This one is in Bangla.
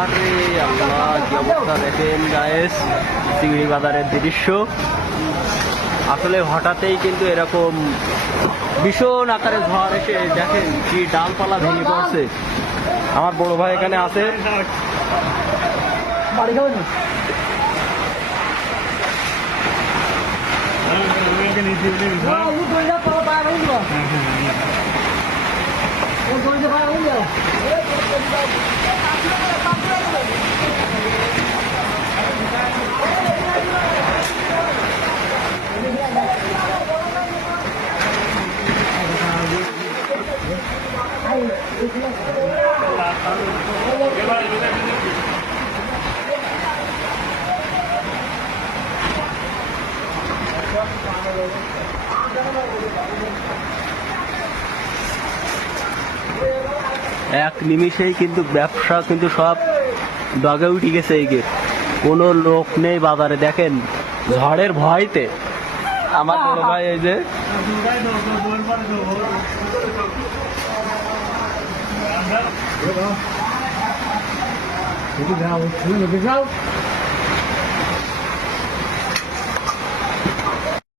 আরে আল্লাহ, কি অবস্থা দেখেন গায়েস, চিংড়ি বাজারের দৃশ্য। আসলে হঠাৎই কিন্তু এরকম ভীষণ আকারে ঝড় এসে দেখেন কি ডালপালা ভেঙে পড়ছে। আমার বড় ভাই এখানে আছে। বাড়ি খাবেন না? এক নিমিষেই কিন্তু ব্যবসা কিন্তু সব ডগে উঠে গেছে। এই কোনো লোক নেই বাজারে দেখেন, ঝড়ের ভয়তে। আমার বড় ভাই এই যে যাও